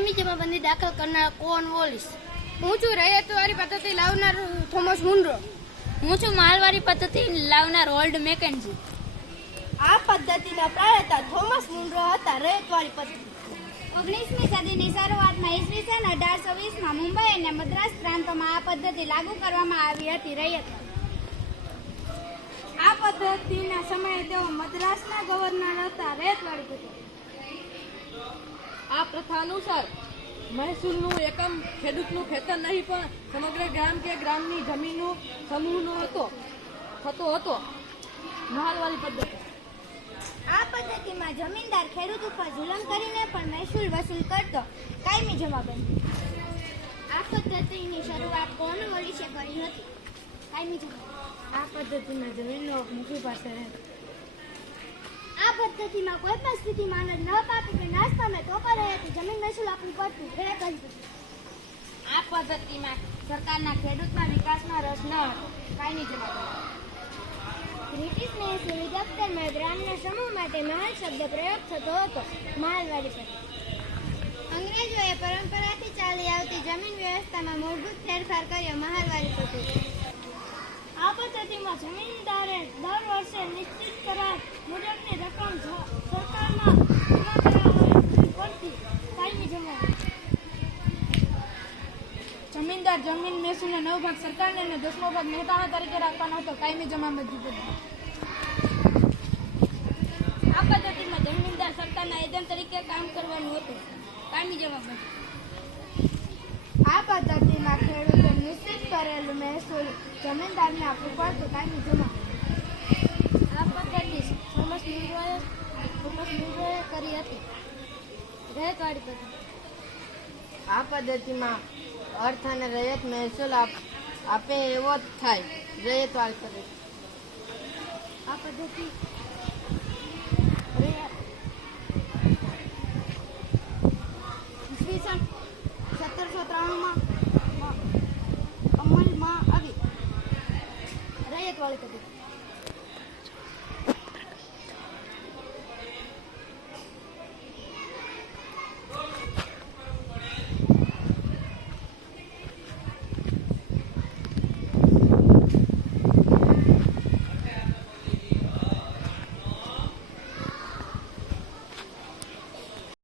કાયમી જમાબંધી દાખલ કરનાર કોર્નવોલિસ. હું છું રૈયતવારી પદ્ધતિ લાવનાર થોમસ મુનરો. હું છું માલવારી પદ્ધતિ લાવનાર ઓલ્ડ મેકેન્ઝી. આ પદ્ધતિના પ્રણેતા થોમસ મુનરો હતા. રૈયતવારી પદ્ધતિ 19મી સદીની શરૂઆતમાં ઈસવીસન 1820માં મુંબઈ અને મદ્રાસ પ્રાંતોમાં આ પદ્ધતિ લાગુ કરવામાં આવી હતી. રૈયતવારી આ પદ્ધતિના સમયે તેઓ મદ્રાસના ગવર્નર હતા. રૈયતવારી પદ્ધતિ આ પ્રથા અનુસાર મહેસૂલનું એકમ ખેડૂતનું ખેતર નહીં પણ સમગ્ર ગ્રામ કે ગ્રામની જમીનનું સમૂહનો થતો હતો. મહાલવારી પદ્ધતિ આ પદ્ધતિમાં જમીનદાર ખેડૂત ઉપર જુલમ કરીને પણ મહેસૂલ વસૂલ કરતો. કાયમી જમાબંધી. આ પદ્ધતિની શરૂઆત કોર્નવોલિસે કરી હતી. કાયમી જમાબંધી. આ પદ્ધતિમાં જમીનનો મુખી પાસે આ પદ્ધતિમાં કોઈ પણ સ્થિતિમાં અનાજ ન પાકે કે નાશ પામે તો પણ રૈયતે જમીન મહેસૂલ આપવું પડતું. રૈયતવારી પદ્ધતિ. આ પદ્ધતિમાં સરકારના ખેડૂતના વિકાસમાં રસ ન હતો. કાયમી જમાબંધી. બ્રિટિશ મહેસૂલી દફતરમાં ગ્રામના સમૂહ માટે મહાલ શબ્દ પ્રયોગ થતો હતો. મહાલવારી પદ્ધતિ. અંગ્રેજોએ પરંપરાથી ચાલી આવતી જમીન વ્યવસ્થામાં મૂળભૂત ફેરફાર કર્યો. મહાલવારી પદ્ધતિ. આ પદ્ધતિમાં જમીનદારે દર વર્ષે નિશ્ચિત કરાર મુજબની રકમ સરકારમાં જમા કરાવવી પડતી. કાયમી જમાબંધી. જમીનદાર જમીન મહેસૂલનો 9 ભાગ સરકારને અને 10મો ભાગ મહેતાણા તરીકે રાખવાનો હતો. કાયમી જમાબંધી પદ્ધતિ. આ પદ્ધતિમાં જમીનદાર સરકારના એજન્ટ તરીકે કામ કરવાનું હતું. કાયમી જમાબંધી. આ પદ્ધતિમાં ખેડૂતે નિશ્ચિત કરેલું મહેસૂલ જમીનદારને આપવું પડતું. કાયમી જમાબંધી. આ પદ્ધતિ થોમસ મુનરોએ કરી હતી. રૈયતવારી પદ્ધતિ. આ પદ્ધતિમાં અર્થ અને રૈયત મહેસૂલ આપે એવો જ થાય. રૈયતવારી પદ્ધતિ આ પદ્ધતિ ઈસવીસન 1793માં અમલમાં આવી. રૈયતવારી પદ્ધતિ.